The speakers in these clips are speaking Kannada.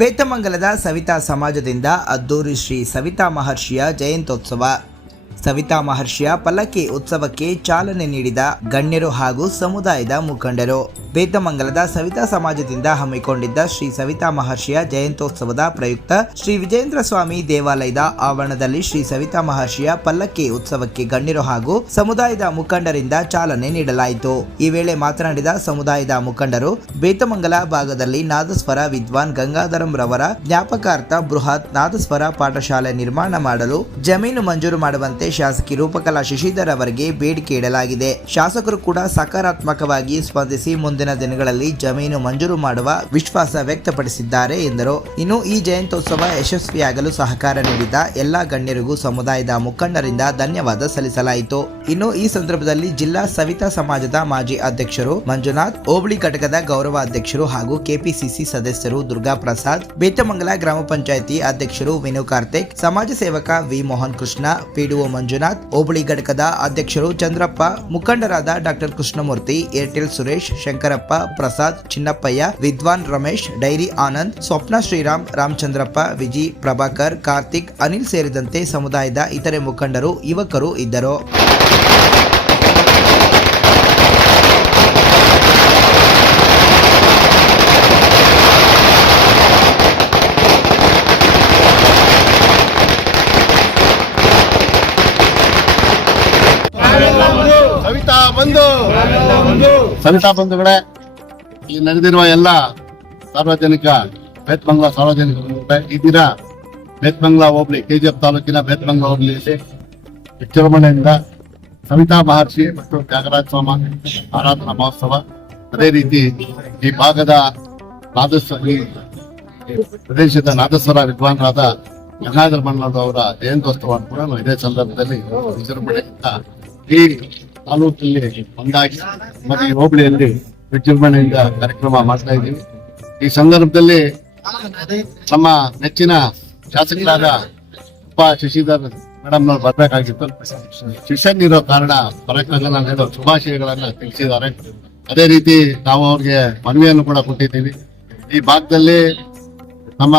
ಬೇತಮಂಗಲದ ಸವಿತಾ ಸಮಾಜದಿಂದ ಅದ್ದೂರಿ ಶ್ರೀ ಸವಿತಾ ಮಹರ್ಷಿಯ ಜಯಂತ್ಯೋತ್ಸವ. ಸವಿತಾ ಮಹರ್ಷಿಯ ಪಲ್ಲಕ್ಕಿ ಉತ್ಸವಕ್ಕೆ ಚಾಲನೆ ನೀಡಿದ ಗಣ್ಯರು ಹಾಗೂ ಸಮುದಾಯದ ಮುಖಂಡರು. ಬೇತಮಂಗಲದ ಸವಿತಾ ಸಮಾಜದಿಂದ ಹಮ್ಮಿಕೊಂಡಿದ್ದ ಶ್ರೀ ಸವಿತಾ ಮಹರ್ಷಿಯ ಜಯಂತ್ಯೋತ್ಸವದ ಪ್ರಯುಕ್ತ ಶ್ರೀ ವಿಜೇಂದ್ರ ಸ್ವಾಮಿ ದೇವಾಲಯದ ಆವರಣದಲ್ಲಿ ಶ್ರೀ ಸವಿತಾ ಮಹರ್ಷಿಯ ಪಲ್ಲಕ್ಕಿ ಉತ್ಸವಕ್ಕೆ ಗಣ್ಯರು ಹಾಗೂ ಸಮುದಾಯದ ಮುಖಂಡರಿಂದ ಚಾಲನೆ ನೀಡಲಾಯಿತು. ಈ ವೇಳೆ ಮಾತನಾಡಿದ ಸಮುದಾಯದ ಮುಖಂಡರು ಬೇತಮಂಗಲ ಭಾಗದಲ್ಲಿ ನಾದಸ್ವರ ವಿದ್ವಾನ್ ಗಂಗಾಧರಂ ರವರ ಜ್ಞಾಪಕಾರ್ಥ ಬೃಹತ್ ನಾದಸ್ವರ ಪಾಠಶಾಲೆ ನಿರ್ಮಾಣ ಮಾಡಲು ಜಮೀನು ಮಂಜೂರು ಮಾಡುವಂತೆ ಶಾಸಕಿ ರೂಪಕಲಾ ಶಶಿಧರ್ ಅವರಿಗೆ ಬೇಡಿಕೆ ಇಡಲಾಗಿದೆ. ಶಾಸಕರು ಕೂಡ ಸಕಾರಾತ್ಮಕವಾಗಿ ಸ್ಪಂದಿಸಿ ಮುಂದಿನ ದಿನಗಳಲ್ಲಿ ಜಮೀನು ಮಂಜೂರು ಮಾಡುವ ವಿಶ್ವಾಸ ವ್ಯಕ್ತಪಡಿಸಿದ್ದಾರೆ ಎಂದರು. ಇನ್ನು ಈ ಜಯಂತ್ಯೋತ್ಸವ ಯಶಸ್ವಿಯಾಗಲು ಸಹಕಾರ ನೀಡಿದ ಎಲ್ಲಾ ಗಣ್ಯರಿಗೂ ಸಮುದಾಯದ ಮುಖಂಡರಿಂದ ಧನ್ಯವಾದ ಸಲ್ಲಿಸಲಾಯಿತು. ಇನ್ನು ಈ ಸಂದರ್ಭದಲ್ಲಿ ಜಿಲ್ಲಾ ಸವಿತಾ ಸಮಾಜದ ಮಾಜಿ ಅಧ್ಯಕ್ಷರು ಮಂಜುನಾಥ್, ಹೋಬಳಿ ಘಟಕದ ಗೌರವ ಅಧ್ಯಕ್ಷರು ಹಾಗೂ ಕೆಪಿಸಿಸಿ ಸದಸ್ಯರು ದುರ್ಗಾ ಪ್ರಸಾದ್ ಬೇತಮಂಗಲ ಗ್ರಾಮ ಪಂಚಾಯಿತಿ ಅಧ್ಯಕ್ಷರು ವಿನು ಕಾರ್ತಿಕ್, ಸಮಾಜ ಸೇವಕ ವಿ. ಮೋಹನ್ ಕೃಷ್ಣ, ಪಿಡಿಒ ಮಂಜುನಾಥ್, ಹೋಬಳಿ ಘಟಕದ ಅಧ್ಯಕ್ಷರು ಚಂದ್ರಪ್ಪ, ಮುಖಂಡರಾದ ಡಾಕ್ಟರ್ ಕೃಷ್ಣಮೂರ್ತಿ, ಏರ್ಟೆಲ್ ಸುರೇಶ್, ಶಂಕರಪ್ಪ, ಪ್ರಸಾದ್, ಚಿನ್ನಪ್ಪಯ್ಯ, ವಿದ್ವಾನ್ ರಮೇಶ್, ಡೈರಿ ಆನಂದ್, ಸ್ವಪ್ನ ಶ್ರೀರಾಮ್, ರಾಮಚಂದ್ರಪ್ಪ, ವಿಜಿ ಪ್ರಭಾಕರ್, ಕಾರ್ತಿಕ್, ಅನಿಲ್ ಸೇರಿದಂತೆ ಸಮುದಾಯದ ಇತರೆ ಮುಖಂಡರು, ಯುವಕರು ಇದ್ದರು ಸವಿತಾ ಬಂಧು ಸವಿತಾ ಬಂಧುಗಳೇ, ಈ ನಡೆದಿರುವ ಎಲ್ಲ ಸಾರ್ವಜನಿಕ ಬೇತ್ಮಂಗ್ಲ ಸಾರ್ವಜನಿಕ ಈ ದಿನ ಬೇತ್ಮಂಗ್ಲ ಹೋಬಳಿ, ಕೆಜಿಎಫ್ ತಾಲೂಕಿನ ಬೇತ್ಮಂಗ್ಲ ಹೋಬಳಿಯಲ್ಲಿ ವಿಜೃಂಭಣೆಯಿಂದ ಸವಿತಾ ಮಹರ್ಷಿ ಮತ್ತು ತ್ಯಾಗರಾಜ ಸ್ವಾಮಿ ಆರಾಧನಾ ಮಹೋತ್ಸವ. ಅದೇ ರೀತಿ ಈ ಭಾಗದ ನಾದಸ್ವರ, ಈ ಪ್ರದೇಶದ ನಾದಸ್ವರ ವಿದ್ವಾನರಾದ ಗಂಗಾಧರ ಮಂಡಲದವರ ಅವರ ಜಯಂತ್ಯೋತ್ಸವವನ್ನು ಕೂಡ ಇದೇ ಸಂದರ್ಭದಲ್ಲಿ ವಿಜೃಂಭಣೆಯಿಂದ ಈ ತಾಲೂಕಿನಲ್ಲಿ ಒಂದಾಗಿ ಮತ್ತೆ ಹೋಬಳಿಯಲ್ಲಿ ವಿಜೃಂಭಣೆಯಿಂದ ಕಾರ್ಯಕ್ರಮ ಮಾಡ್ತಾ ಇದ್ದೀವಿ. ಈ ಸಂದರ್ಭದಲ್ಲಿ ನಮ್ಮ ನೆಚ್ಚಿನ ಶಾಸಕರಾದ ಉಪ ಶಶಿಧರ್ ಮೇಡಮ್ ನವ್ರು ಬರ್ಬೇಕಾಗಿತ್ತು. ಶಿಕ್ಷನ್ ಇರೋ ಕಾರಣ ಬರಕ್ಕಾಗಲ್ಲ ಶುಭಾಶಯಗಳನ್ನ ತಿಳಿಸಿದ್ದಾರೆ. ಅದೇ ರೀತಿ ನಾವು ಅವ್ರಿಗೆ ಮನವಿಯನ್ನು ಕೂಡ ಕೊಟ್ಟಿದ್ದೀವಿ. ಈ ಭಾಗದಲ್ಲಿ ನಮ್ಮ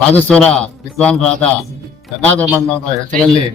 ಪಾದಸ್ವರ ವಿದ್ವಾಂಸರಾದ ಗಂಗಾಧರ ಮಣ್ಣವರ ಹೆಸರಲ್ಲಿ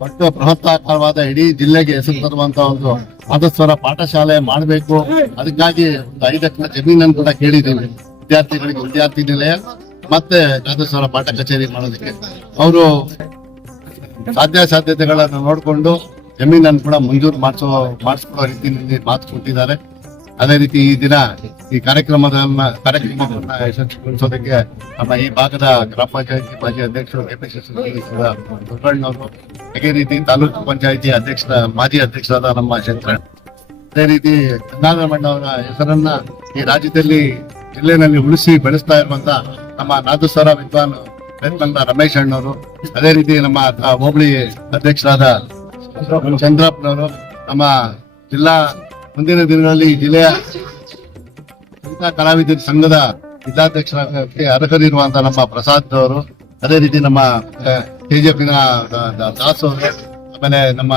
ದೊಡ್ಡ ಬೃಹತ್ತಾಕಾರವಾದ ಇಡೀ ಜಿಲ್ಲೆಗೆ ಹೆಸರು ತರುವಂತ ಒಂದು ಪಾದಸ್ವರ ಪಾಠಶಾಲೆ ಮಾಡಬೇಕು. ಅದಕ್ಕಾಗಿ ಒಂದು ಐದು ಎಕರೆ ಜಮೀನನ್ನು ಕೂಡ ಕೇಳಿದ್ದೀವಿ. ವಿದ್ಯಾರ್ಥಿಗಳಿಗೆ ವಿದ್ಯಾರ್ಥಿ ನಿಲಯ ಮತ್ತೆ ನಾದಸ್ವರ ಪಾಠ ಕಚೇರಿ ಮಾಡೋದಕ್ಕೆ. ಅವರು ಸಾಧ್ಯಾಸಾಧ್ಯತೆಗಳನ್ನು ನೋಡಿಕೊಂಡು ಜಮೀನನ್ನು ಕೂಡ ಮಂಜೂರು ಮಾಡಿಸೋ ಮಾಡಿಸ್ಕೊಡೋ ರೀತಿಯಲ್ಲಿ ಮಾತು ಕೊಟ್ಟಿದ್ದಾರೆ. ಅದೇ ರೀತಿ ಈ ದಿನ ಈ ಕಾರ್ಯಕ್ರಮದ ಕಾರ್ಯಕ್ರಮವನ್ನ ಯಶಸ್ವಿಗೊಳಿಸೋದಕ್ಕೆ ನಮ್ಮ ಈ ಭಾಗದ ಗ್ರಾಮ ಪಂಚಾಯತಿ ಮಾಜಿ ಅಧ್ಯಕ್ಷರು ಮುಖಂಡನವರು ಅದೇ ರೀತಿ ತಾಲೂಕು ಪಂಚಾಯತಿ ಅಧ್ಯಕ್ಷರ, ಮಾಜಿ ಅಧ್ಯಕ್ಷರಾದ ನಮ್ಮ ಶಂಕರಣ್ಣ ಅದೇ ರೀತಿ ಗಂಗಾಧರಮಣ್ಣ ಅವರ ಹೆಸರನ್ನ ಈ ರಾಜ್ಯದಲ್ಲಿ ಜಿಲ್ಲೆನಲ್ಲಿ ಉಳಿಸಿ ಬೆಳೆಸ್ತಾ ಇರುವಂತ ನಮ್ಮ ನಾದಸ್ವರ ವಿದ್ವಾನ್ ಬೆಂಗಳೂರಿನ ರಮೇಶ್ ಅಣ್ಣವರು, ಅದೇ ರೀತಿ ನಮ್ಮ ಹೋಬಳಿ ಅಧ್ಯಕ್ಷರಾದ ಚಂದ್ರಪ್ಪನವರು ನಮ್ಮ ಜಿಲ್ಲಾ ಮುಂದಿನ ದಿನಗಳಲ್ಲಿ ಜಿಲ್ಲೆಯ ಕವಿತಾ ಕಲಾವಿದರ ಸಂಘದ ಜಿಲ್ಲಾಧ್ಯಕ್ಷರಾಗಕ್ಕೆ ಅರ್ಹರಿರುವಂತಹ ನಮ್ಮ ಪ್ರಸಾದ್ ಅವರು ಅದೇ ರೀತಿ ನಮ್ಮ ಕೆಜಿಎಫ್ನ ದಾಸ್ ಅವರು ಆಮೇಲೆ ನಮ್ಮ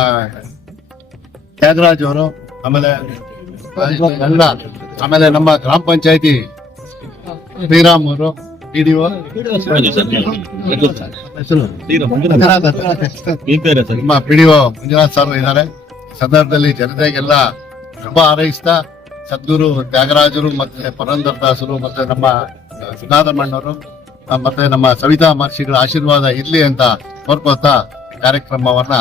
ತ್ಯಾಗರಾಜ್ ಅವರು ಆಮೇಲೆ ಎಲ್ಲ ಆಮೇಲೆ ನಮ್ಮ ಗ್ರಾಮ ಪಂಚಾಯತಿ ಶ್ರೀರಾಮ್ ಅವರು ಪಿಡಿಒ ನಮ್ಮ ಪಿಡಿಒ ಮಂಜುನಾಥ್ ಸರ್ ಇದ್ದಾರೆ. ಸಂದರ್ಭದಲ್ಲಿ ಜನತೆಗೆಲ್ಲ ಶುಭ ಹಾರೈಸ್ತಾ ಸದ್ಗುರು ತ್ಯಾಗರಾಜರು ಮತ್ತೆ ಪುರಂದರ್ ದಾಸರು ಮತ್ತೆ ನಮ್ಮ ಸುನಾದಮಣ್ಣವರು ಮತ್ತೆ ನಮ್ಮ ಸವಿತಾ ಮಹರ್ಷಿಗಳ ಆಶೀರ್ವಾದ ಇರ್ಲಿ ಅಂತ ಕೋರ್ಕೋತಾ ಕಾರ್ಯಕ್ರಮವನ್ನ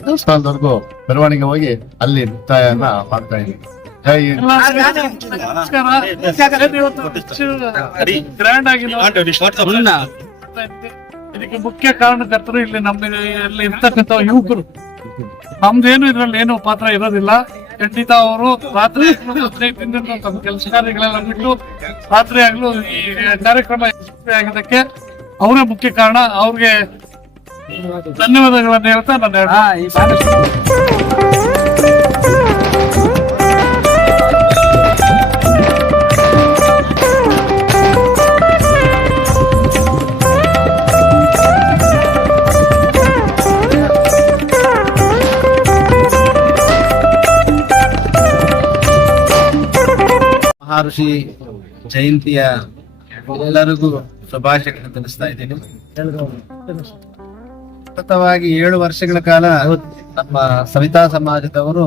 ದೇವಸ್ಥಾನದವರೆಗೂ ಮೆರವಣಿಗೆ ಹೋಗಿ ಅಲ್ಲಿ ಮುಕ್ತಾಯನ ಮಾಡ್ತಾ ಇದ್ದೀವಿ. ಜೈ ಹಿಂದ್. ಗ್ರ್ಯಾಂಡ್ ಆಗಿ ನಾವು ಇದಕ್ಕೆ ಮುಖ್ಯ ಕಾರಣಕರ್ತರು ಇಲ್ಲಿ ನಮ್ಮ ಇಲ್ಲಿ ಇರ್ತಕ್ಕಂಥ ಯುವಕರು. ನಮ್ದೇನು ಇದ್ರಲ್ಲಿ ಏನು ಪಾತ್ರ ಇರೋದಿಲ್ಲ. ಖಂಡಿತ ಅವರು ರಾತ್ರಿ ದಿನದಿಂದ ತಮ್ಮ ಕೆಲಸ ಕಾರ್ಯಗಳೆಲ್ಲ ಬಿಟ್ಟು ರಾತ್ರಿ ಆಗ್ಲೂ ಈ ಕಾರ್ಯಕ್ರಮ ಯಶಸ್ವಿ ಆಗೋದಕ್ಕೆ ಅವರೇ ಮುಖ್ಯ ಕಾರಣ. ಅವ್ರಿಗೆ ಧನ್ಯವಾದಗಳನ್ನು ಹೇಳ್ತಾ ನನ್ನ ಮಹರ್ಷಿ ಜಯಂತಿಯ ಎಲ್ಲರಿಗೂ ಶುಭಾಶಯಗಳನ್ನು ತಿಳಿಸ್ತಾ ಇದ್ದೀನಿ. ಸತತವಾಗಿ ಏಳು ವರ್ಷಗಳ ಕಾಲ ನಮ್ಮ ಸವಿತಾ ಸಮಾಜದವರು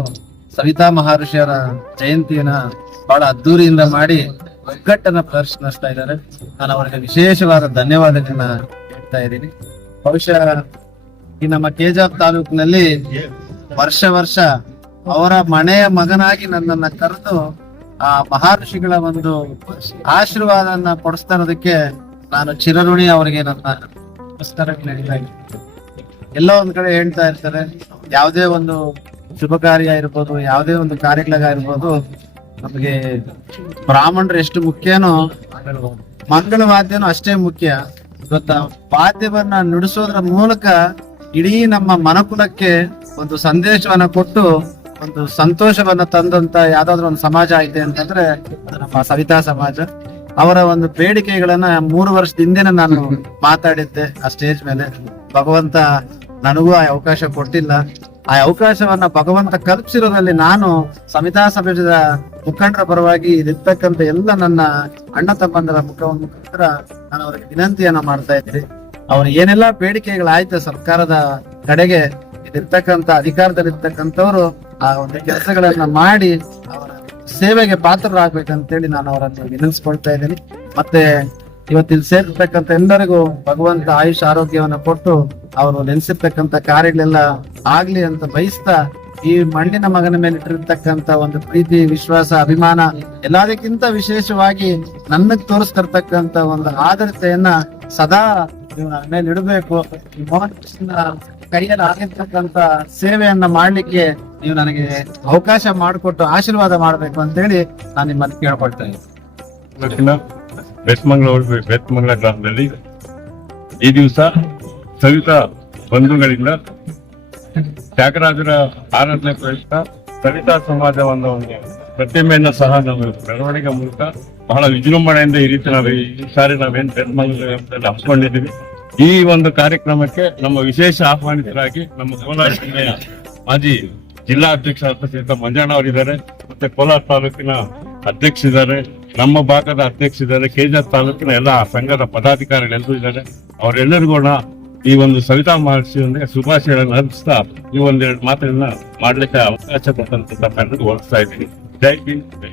ಸವಿತಾ ಮಹರ್ಷಿಯರ ಜಯಂತಿಯನ್ನ ಬಹಳ ಅದ್ದೂರಿಯಿಂದ ಮಾಡಿ ಒಗ್ಗಟ್ಟನ್ನ ಪ್ರದರ್ಶನಿಸ್ತಾ ಇದ್ದಾರೆ. ನಾನು ಅವರಿಗೆ ವಿಶೇಷವಾದ ಧನ್ಯವಾದಗಳನ್ನ ಹೇಳ್ತಾ ಇದ್ದೀನಿ. ಬಹುಶಃ ಈ ನಮ್ಮ ಕೆಜಾಪ್ ತಾಲೂಕಿನಲ್ಲಿ ವರ್ಷ ವರ್ಷ ಅವರ ಮನೆಯ ಮಗನಾಗಿ ನನ್ನನ್ನ ಕರೆದು ಆ ಮಹರ್ಷಿಗಳ ಒಂದು ಆಶೀರ್ವಾದನ ಕೊಡಿಸ್ತಾ ಇರೋದಕ್ಕೆ ನಾನು ಚಿರಋಣಿ ಅವರಿಗೆ ನನ್ನ ಪುಸ್ತಕ ನಡೀತಾ ಎಲ್ಲೋ ಒಂದ್ ಕಡೆ ಹೇಳ್ತಾ ಇರ್ತಾರೆ, ಯಾವುದೇ ಒಂದು ಶುಭ ಕಾರ್ಯ ಇರ್ಬೋದು, ಯಾವುದೇ ಒಂದು ಕಾರ್ಯಗಳಿರ್ಬೋದು ನಮಗೆ ಬ್ರಾಹ್ಮಣರು ಎಷ್ಟು ಮುಖ್ಯನೋ ಮಂಗಳ ವಾದ್ಯನೂ ಅಷ್ಟೇ ಮುಖ್ಯ. ಇವತ್ತ ವಾದ್ಯವನ್ನ ನುಡಿಸೋದ್ರ ಮೂಲಕ ಇಡೀ ನಮ್ಮ ಮನಕುಲಕ್ಕೆ ಒಂದು ಸಂದೇಶವನ್ನ ಕೊಟ್ಟು ಒಂದು ಸಂತೋಷವನ್ನ ತಂದಂತ ಯಾವ್ದಾದ್ರು ಒಂದು ಸಮಾಜ ಇದೆ ಅಂತಂದ್ರೆ ನಮ್ಮ ಸವಿತಾ ಸಮಾಜ. ಅವರ ಒಂದು ಬೇಡಿಕೆಗಳನ್ನ ಮೂರು ವರ್ಷದ ಹಿಂದೆನೆ ನಾನು ಮಾತಾಡಿದ್ದೆ ಆ ಸ್ಟೇಜ್ ಮೇಲೆ. ಭಗವಂತ ನನಗೂ ಆ ಅವಕಾಶ ಕೊಟ್ಟಿಲ್ಲ. ಆ ಅವಕಾಶವನ್ನ ಭಗವಂತ ಕಲ್ಪಿಸಿರೋದ್ರಲ್ಲಿ ನಾನು ಸಮಿತಾ ಸಮಾಜದ ಮುಖಂಡರ ಪರವಾಗಿ ಇದಿರ್ತಕ್ಕಂಥ ಎಲ್ಲ ನನ್ನ ಅಣ್ಣ ತಮ್ಮಂದರ ಮುಖ ಮುಖಾಂತರ ನಾನು ಅವರಿಗೆ ವಿನಂತಿಯನ್ನ ಮಾಡ್ತಾ ಇದ್ದೀನಿ. ಅವ್ರ ಏನೆಲ್ಲಾ ಬೇಡಿಕೆಗಳಾಯ್ತು ಸರ್ಕಾರದ ಕಡೆಗೆ ಇದಿರ್ತಕ್ಕಂಥ ಅಧಿಕಾರದಲ್ಲಿರ್ತಕ್ಕಂಥವ್ರು ಆ ಒಂದು ಕೆಲಸಗಳನ್ನ ಮಾಡಿ ಅವರ ಸೇವೆಗೆ ಪಾತ್ರರಾಗ್ಬೇಕಂತೇಳಿ ನಾನು ಅವರನ್ನು ವಿನಂತಿಸ್ಕೊಳ್ತಾ ಇದ್ದೀನಿ. ಮತ್ತೆ ಇವತ್ತಿಲ್ಲಿ ಸೇರಿರ್ತಕ್ಕಂಥ ಎಲ್ಲರಿಗೂ ಭಗವಂತ ಆಯುಷ್ ಆರೋಗ್ಯವನ್ನು ಕೊಟ್ಟು ಅವರು ನೆನೆಸಿರ್ತಕ್ಕಂಥ ಕಾರ್ಯಗಳೆಲ್ಲ ಆಗ್ಲಿ ಅಂತ ಬಯಸ್ತಾ ಈ ಮಣ್ಣಿನ ಮಗನ ಮೇಲೆ ಇಟ್ಟಿರ್ತಕ್ಕಂಥ ಒಂದು ಪ್ರೀತಿ, ವಿಶ್ವಾಸ, ಅಭಿಮಾನ ಎಲ್ಲದಕ್ಕಿಂತ ವಿಶೇಷವಾಗಿ ನನಗ್ ತೋರಿಸ್ತಿರ್ತಕ್ಕಂಥ ಒಂದು ಆದರತೆಯನ್ನ ಸದಾ ಮೇಲೆ ಇಡಬೇಕು. ಈ ಮೋಹನ್ ಕೈಯಲ್ಲಿ ಆಗಿರ್ತಕ್ಕಂಥ ಸೇವೆಯನ್ನ ಮಾಡ್ಲಿಕ್ಕೆ ನೀವು ನನಗೆ ಅವಕಾಶ ಮಾಡಿಕೊಟ್ಟು ಆಶೀರ್ವಾದ ಮಾಡ್ಬೇಕು ಅಂತೇಳಿ ನಾನು ನಿಮ್ಮನ್ನು ಕೇಳ್ಕೊಳ್ತಾ ಇದ್ದೀನಿ. ಬೆಸ್ಮಂಗ್ಲ ಬೆಸ್ಮಂಗ್ಲ ಗ್ರಾಮದಲ್ಲಿ ಈ ದಿವಸ ಸವಿತಾ ಬಂಧುಗಳಿಂದ ತ್ಯಾಗರಾಜರ ಆರಾಧನೆ ಪ್ರಯುಕ್ತ ಸವಿತಾ ಸಮಾಜವನ್ನು ಒಂದು ಪ್ರತಿಮೆಯನ್ನು ಸಹ ನಾವು ಬೆಳವಣಿಗೆ ಮೂಲಕ ಬಹಳ ವಿಜೃಂಭಣೆಯಿಂದ ಈ ರೀತಿ ನಾವು ಈ ಸಾರಿ ನಾವೇನು ಅಂತ ಹಂಚ್ಕೊಂಡಿದ್ದೀವಿ. ಈ ಒಂದು ಕಾರ್ಯಕ್ರಮಕ್ಕೆ ನಮ್ಮ ವಿಶೇಷ ಆಹ್ವಾನಿತರಾಗಿ ನಮ್ಮ ಕೋಲಾರ ಜಿಲ್ಲೆಯ ಮಾಜಿ ಜಿಲ್ಲಾ ಅಧ್ಯಕ್ಷ ಶ್ರೀಯುತ ಮಂಜಣ್ಣ ಅವರಿದ್ದಾರೆ, ಮತ್ತೆ ಕೋಲಾರ ತಾಲೂಕಿನ ಅಧ್ಯಕ್ಷ ಇದ್ದಾರೆ, ನಮ್ಮ ಭಾಗದ ಅಧ್ಯಕ್ಷ ಇದ್ದಾರೆ, ಕೇಜಾರ್ ತಾಲೂಕಿನ ಎಲ್ಲ ಸಂಘದ ಪದಾಧಿಕಾರಿಗಳೆಲ್ಲರೂ ಇದ್ದಾರೆ. ಅವರೆಲ್ಲರಿಗೂ ಈ ಒಂದು ಸವಿತಾ ಮಹರ್ಷಿಯೊಂದಿಗೆ ಶುಭಾಶಯಗಳನ್ನು ಅರ್ಪಿಸ್ತಾ ಈ ಒಂದೆರಡು ಮಾತುಗಳನ್ನ ಮಾಡ್ಲಿಕ್ಕೆ ಅವಕಾಶ ಕೊಟ್ಟಂತ ತಮ್ಮೆಲ್ಲರಿಗೂ ಹೋಲಿಸ್ತಾ ಇದ್ದೀನಿ. ಜೈ ಹಿಂದ್, ಜೈ